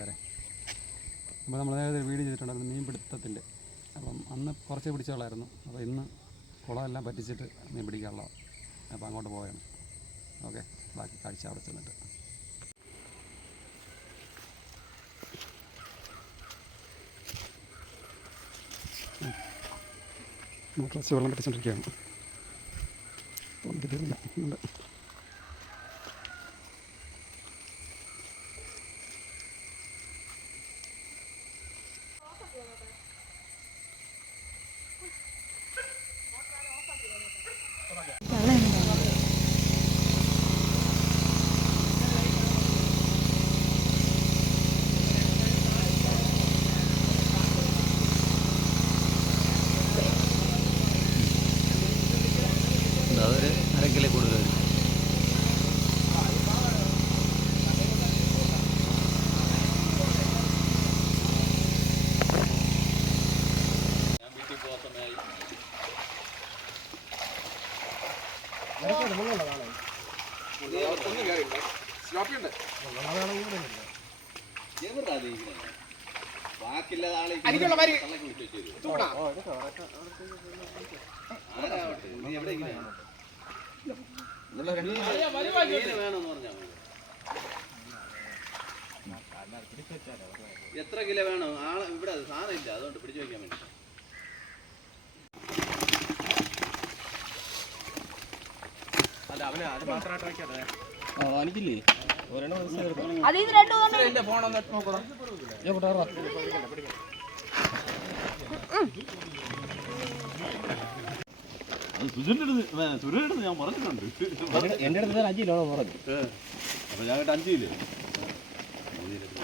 കൂട്ടുകാരെ. അപ്പോൾ നമ്മൾ നേരത്തെ വീഡിയോ ചെയ്തിട്ടുണ്ടായിരുന്നു മീൻ പിടുത്തത്തിൻ്റെ. അപ്പം അന്ന് കുറച്ച് പിടിച്ചോളായിരുന്നു. അപ്പോൾ ഇന്ന് കുളമെല്ലാം പറ്റിച്ചിട്ട് മീൻ പിടിക്കാനുള്ളതാണ്. അപ്പോൾ അങ്ങോട്ട് പോവുകയാണ്. ഓക്കെ, ബാക്കി കാഴ്ച അവിടെ ചെന്നിട്ട്. കുറച്ച് വെള്ളം പറ്റിച്ചുകൊണ്ടിരിക്കുകയാണ്. ഉണ്ട്. അതൊരു അരക്കിലെ കൂടുതൽ. എത്ര കിലോ വേണം? ആളെ ഇവിടെ സാധനം ഇല്ല, അതുകൊണ്ട് പിടിച്ചു വയ്ക്കാൻ വേണ്ടി. അല്ല അവന് അത് മാത്രമായിട്ട് വയ്ക്കാതെ എനിക്കില്ലേ ഫോണൊന്ന് നോക്കണം. സുരേടുത്ത് ഞാൻ പറഞ്ഞിട്ടുണ്ട്. എൻ്റെ അടുത്ത് 5 കിലോ പറഞ്ഞു. അപ്പൊ ഞാൻ 5 കിലോ 3 കിലോ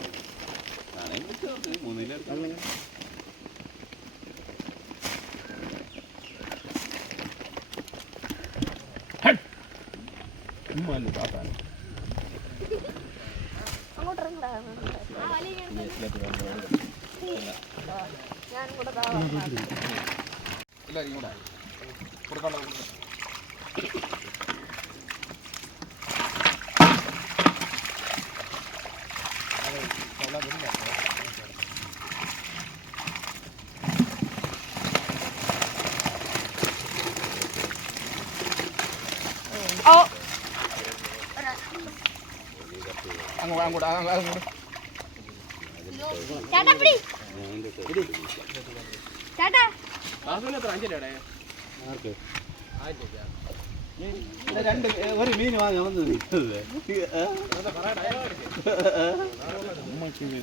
എല്ലാവരും കൂടെ കൊടുക്കാനുള്ള അങ്ങോട്ട് ഒരു മീൻ വാങ്ങി വന്നത്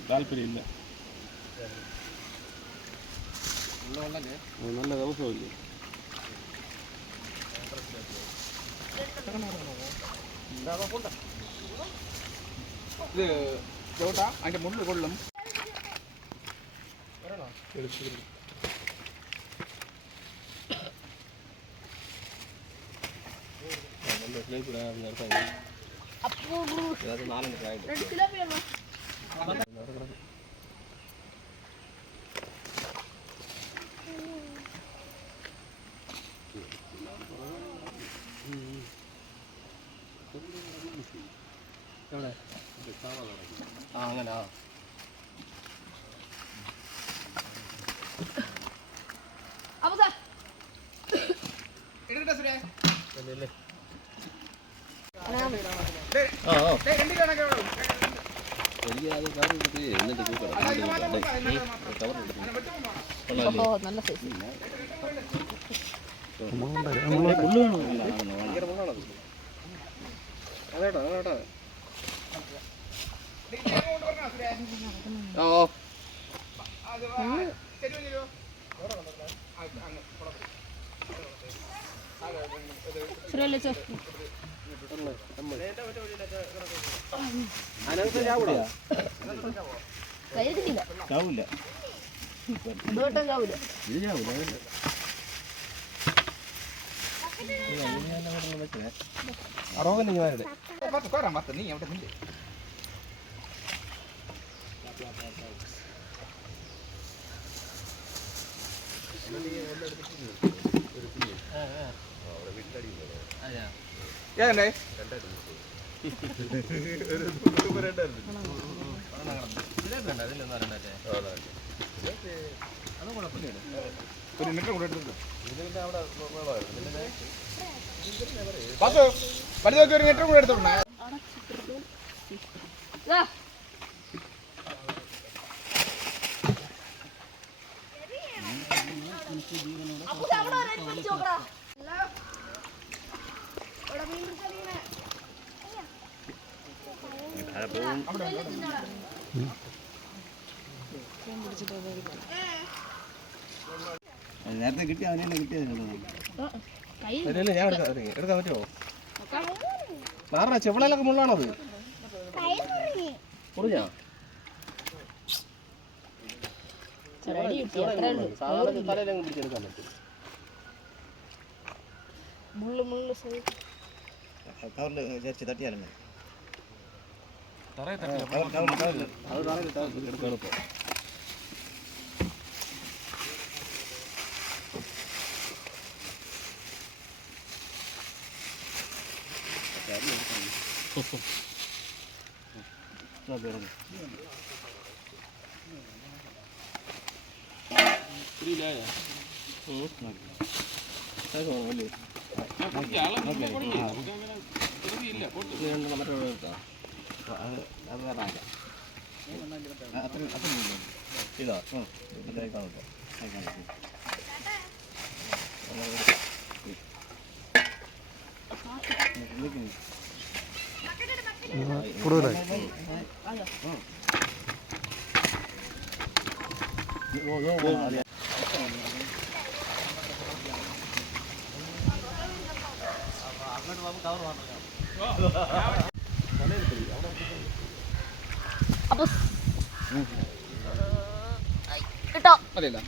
താല്പര്യമില്ല. നല്ല ദിവസമില്ലേ ഇത് ചോട്ടാ അതിന്റെ മുള്ളു കൊള്ളും. അങ്ങനെ നീ എവിടെ നിന്നില്ലേ? ഏതല്ലേ വലുതൊക്കെ ഒരു മീറ്റർ കൂടെ എടുത്തോണ്ട് നേരത്തെ കിട്ടി അവനെ കിട്ടിയത് ഞാൻ എടുക്കാൻ പറ്റുമോ നാറാ ചെവളയിലൊക്കെ മുള്ളാണോ അത് മുറിഞ്ഞാ തലയിലങ്ങ് പിടിച്ചെടുക്കാൻ പറ്റും കവറിൽ ചേർച്ച് തട്ടിയാലും മതി അത് എടുക്കാൻ എളുപ്പം ഇതാ കൂടുതലായി അപ്പൊ കിട്ടോ അതെയല്ല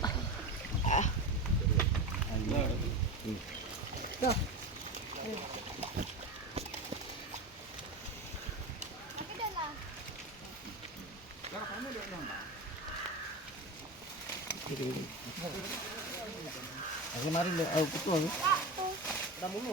അത് മാറില്ല അത് കുത്തുവാങ്ങി കണ്ടില്ല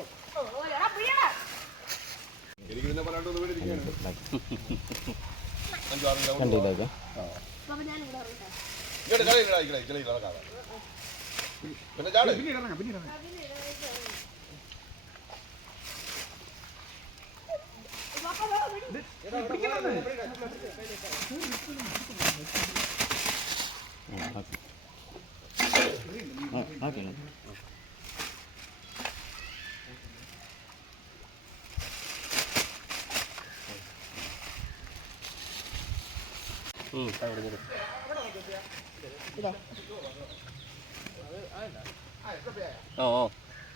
ഓ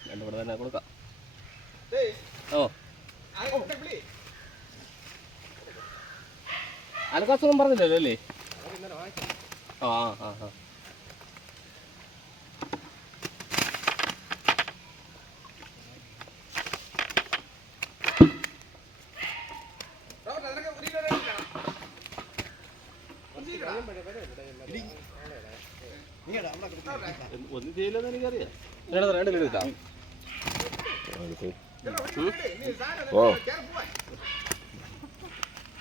രണ്ടുകൂടെ തന്നെ കൊടുക്കാം ഓ അനക്കാസൊന്നും പറഞ്ഞില്ലല്ലോ അല്ലേ ആ ആ ആ ഒന്നും ചെയ്യില്ലെന്ന് എനിക്കറിയാം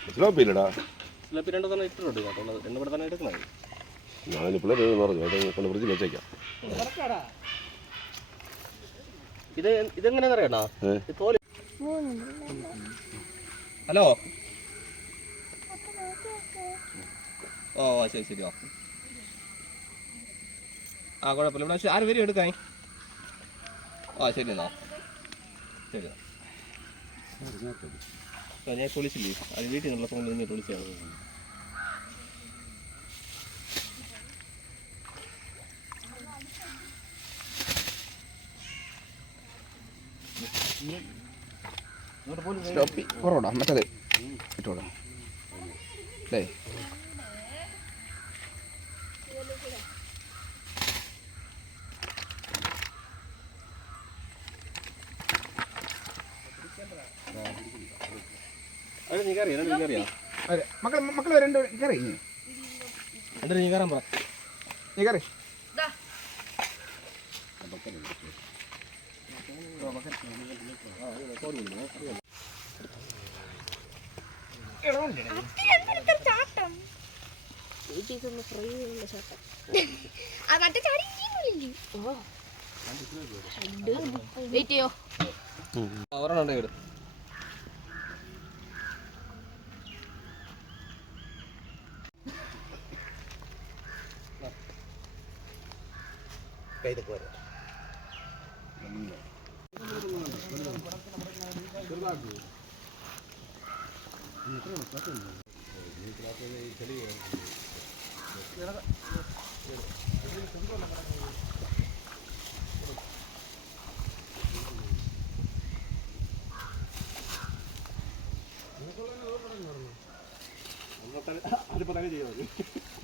സ്ലോപ്പില്ലടാ സ്ലപ്പി രണ്ടു തന്നെ ഇട്ടിട്ടുണ്ട് കേട്ടോ എന്നെ ഇവിടെ തന്നെ എടുക്കണത് ഞാൻ പിള്ളേർ പറഞ്ഞു കൊണ്ട് ഫ്രിഡ്ജിൽ വെച്ചേക്കാം ഇതെങ്ങനെയാണെന്ന് അറിയണോ തോല് ഹലോ ഓ ശരി ശരി ആ കുഴപ്പമില്ല ഇവിടെ ആര് വരും എടുക്കാൻ ആ ശരി എന്നാ ശരി ഞാൻ വിളിച്ചില്ലേ അത് വീട്ടിൽ നിന്നുള്ള ഫോണിൽ ഇങ്ങോട്ട് വിളിച്ചാണ് സ്റ്റോപ്പി കുറവാടാ മറ്റേത് ഇട്ടോടാ അല്ലേ മക്കൾ രണ്ട് കയറി എന്നിട്ട് നീ കയറാൻ പറ നീ കയറി ഇതൊന്ന് ഫ്രൈ ചെയ്യുന്ന ചേട്ടൻ ആ മറ്റേ ചാടി ഓ വെയിറ്റ് ചെയ്യോ ഒരെണ്ണം ഉണ്ടെങ്കിൽ ഇടും.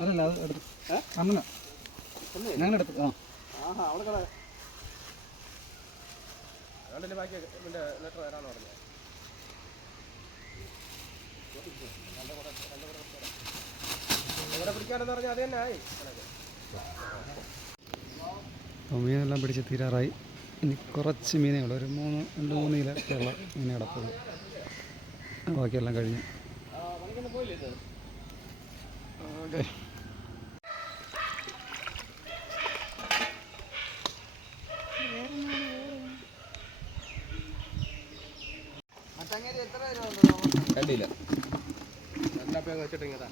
അതല്ല അത് എടുത്തു അങ്ങനെ ഞങ്ങൾ എടുത്തു ബാക്കി ലെറ്റർ തരാന്ന് പറഞ്ഞു. ഇവിടെ പിടിക്കാനെന്ന് പറഞ്ഞാൽ അത് തന്നെ ആയി. അപ്പോൾ മീനെല്ലാം പിടിച്ച് തീരാറായി. ഇനി കുറച്ച് മീനേ ഉള്ളൂ, ഒരു 2-3 കിലോയൊക്കെയുള്ള മീനെ കിടപ്പുള്ളൂ. ബാക്കിയെല്ലാം കഴിഞ്ഞു. ഓക്കെ. കണ്ടില്ല നല്ല പേര് വെച്ചിട്ടിങ്ങതാ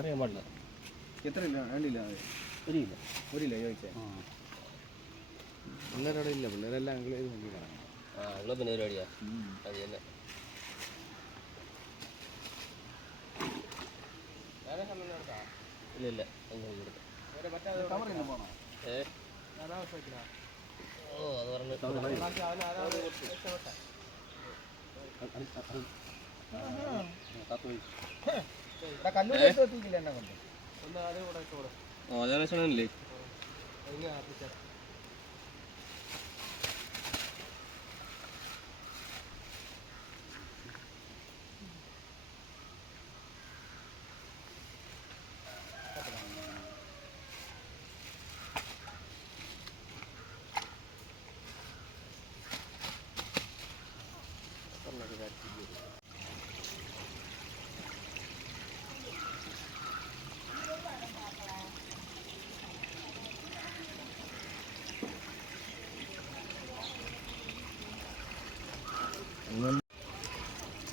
അറിയാൻ പാടില്ല. എത്ര ഇല്ല? 2 കിലോ? 1 കിലോ? 1 കിലോ ചോദിച്ചേ. പിള്ളേരവിടെ ഇല്ല, പിള്ളേരെല്ലാം അങ്കിൾ ചെയ്ത് നോക്കിയതാണ്. ഉള്ള പിന്നെ പരിപാടിയാ അത് തന്നെ. ഇല്ല ഇല്ല ഓ അത് പറഞ്ഞു ഓ അതെ വിഷമല്ലേ.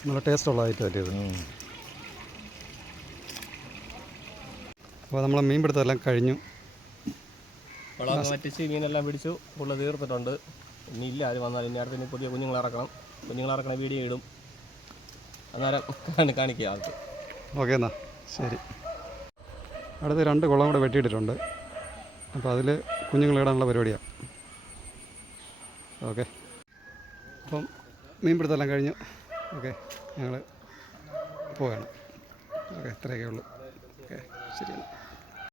നല്ല ടേസ്റ്റുള്ള ഐറ്റം പറ്റിയത്. അപ്പോൾ നമ്മളെ മീൻ പിടുത്തമെല്ലാം കഴിഞ്ഞു. കുളമൊക്കെ വറ്റിച്ച് മീനെല്ലാം പിടിച്ചു, ഫുള്ള് തീർത്തിട്ടുണ്ട്. ഇനി ഇല്ല ആര് വന്നാൽ ഇനി അടുത്ത് ഇനി പുതിയ കുഞ്ഞുങ്ങളിറക്കണ വീഡിയോ ഇടും, അന്നേരം കാണിക്കുക ആൾക്ക്. ഓക്കെ എന്നാൽ ശരി. അടുത്ത് 2 കുളം കൂടെ വെട്ടിയിട്ടിട്ടുണ്ട്, അപ്പോൾ അതിൽ കുഞ്ഞുങ്ങളിടാനുള്ള പരിപാടിയാണ്. ഓക്കെ, അപ്പം മീൻ പിടുത്തമെല്ലാം കഴിഞ്ഞു. ഓക്കെ, ഞങ്ങൾ പോവുകയാണ്. ഓക്കെ, ഇത്രയൊക്കെ ഉള്ളൂ. ഓക്കെ, ശരിയാണ്.